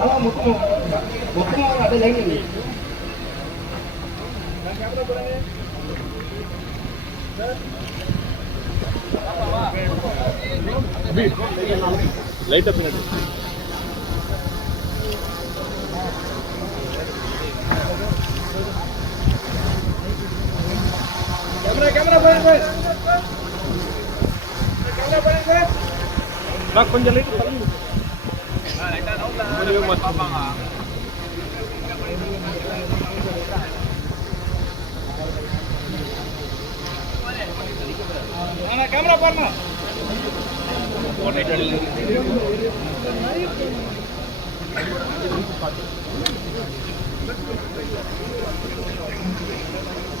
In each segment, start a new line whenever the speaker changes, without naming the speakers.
అలా ముఖం ముఖం అదే లేదండి
లైట్ అప్పినట్టు Thank you. Bak. Ini mas apa kamera. Thank you.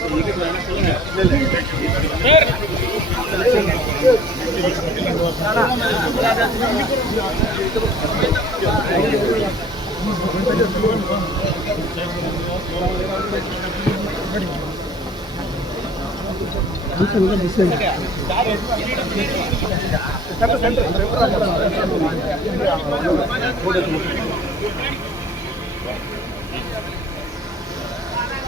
நான் இங்க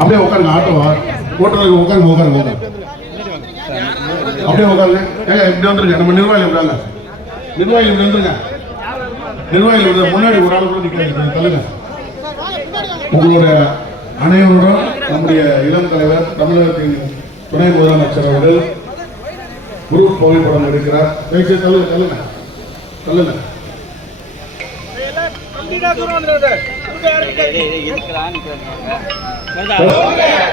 அப்படியே உட்காருங்க ஆட்டோ ஓட்டுறதுக்கு உட்காருங்க உட்காருங்க உட்காருங்க. அப்படியே உட்காருங்க. ஏங்க இப்படி வந்துருங்க. நம்ம நிர்வாகி விடாங்க நிர்வாகி இப்படி வந்துருங்க. நிர்வாகி முன்னாடி ஒரு ஆள் கூட நிற்கிறாங்க தள்ளுங்க. உங்களுடைய அனைவரும் நம்முடைய இளம் தலைவர் தமிழகத்தின் துணை முதலமைச்சர் அவர்கள் குரூப் புகைப்படம் எடுக்கிறார். தயவுசெய்து தள்ளுங்க தள்ளுங்க. தள்ளுங்க.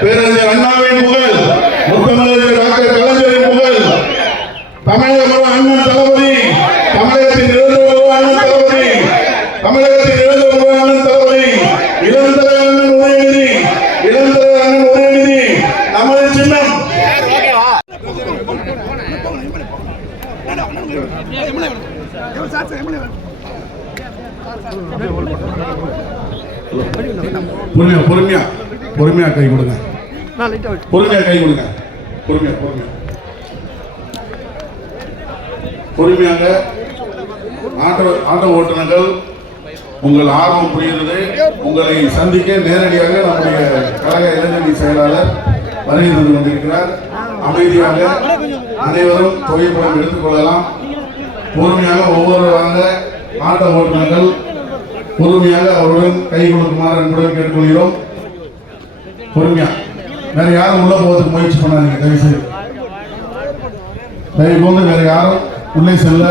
பேரறிஞர் அண்ணாவின் புகழ் முத்தமிழர் டாக்டர் கலைஞரின் புகழ் தமிழக அண்ணன் தளபதி தமிழகத்தின் நிரந்தர அண்ணன் தளபதி தமிழகத்தின் நிரந்தர அண்ணன் தளபதி இளந்தர அண்ணன் உதயநிதி இளந்தர அண்ணன் உதயநிதி நமது சின்னம் பொறுமையா பொறுமையா பொறுமையா கை கொடுங்க. பொறுமையா கை கொடுங்க. பொறுமையா பொறுமையா. பொறுமையாக ஆட்டோ ஆட்டோ ஓட்டுநர்கள் உங்கள் ஆர்வம் புரிகிறது. உங்களை சந்திக்க நேரடியாக நம்முடைய கழக இளைஞரணி செயலாளர் வருகை தந்து கொண்டிருக்கிறார். அமைதியாக அனைவரும் புகைப்படம் எடுத்துக் கொள்ளலாம். பொறுமையாக ஒவ்வொருவராக ஆட்டோ ஓட்டுநர்கள் பொறுமையாக அவருடன் கை கொடுக்குமாறு அன்புடன் கேட்டுக்கொள்கிறோம். பொறுமையா. வேற யாரும் உள்ள போவதற்கு முயற்சி பண்ணாதீங்க தயவு செய்து தயவு கூர்ந்து வேற யாரும் உள்ளே செல்ல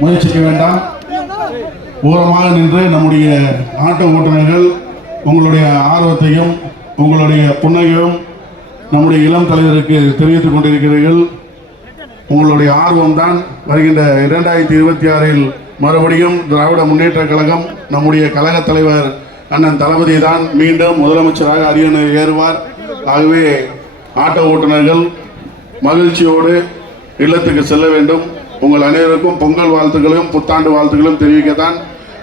முயற்சிக்க வேண்டாம். ஓரமாக நின்று நம்முடைய ஆட்டோ ஓட்டுநர்கள் உங்களுடைய ஆர்வத்தையும் உங்களுடைய புன்னகையும் நம்முடைய இளம் தலைவருக்கு தெரிவித்துக் கொண்டிருக்கிறீர்கள். உங்களுடைய ஆர்வம்தான் வருகின்ற இரண்டாயிரத்தி இருபத்தி ஆறில் மறுபடியும் திராவிட முன்னேற்ற கழகம் நம்முடைய கழக தலைவர் அண்ணன் தளபதி தான் மீண்டும் முதலமைச்சராக அரியணை ஏறுவார். ஆகவே ஆட்டோ ஓட்டுநர்கள் மகிழ்ச்சியோடு இல்லத்துக்கு செல்ல வேண்டும். உங்கள் அனைவருக்கும் பொங்கல் வாழ்த்துக்களையும் புத்தாண்டு வாழ்த்துக்களும் தெரிவிக்கத்தான்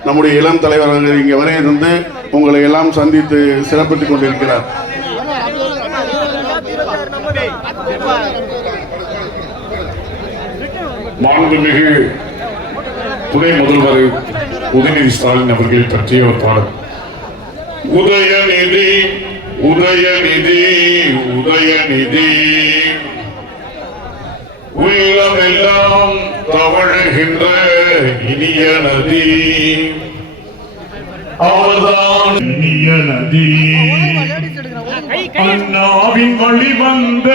நம்முடைய இளம் தலைவர் அவர்கள் இங்கே வருகை இருந்து உங்களை எல்லாம் சந்தித்து சிறப்பித்துக் கொண்டிருக்கிறார்.
மாண்புமிகு துணை முதல்வர் உதயநிதி ஸ்டாலின் அவர்கள் பற்றிய ஒரு பாடல் உதயநிதி உதயநிதி உதயநிதி உள்ளமெல்லாம் தவழுகின்ற இனிய நதி அவர்தான் இனிய நதி அண்ணாவின் வழி வந்த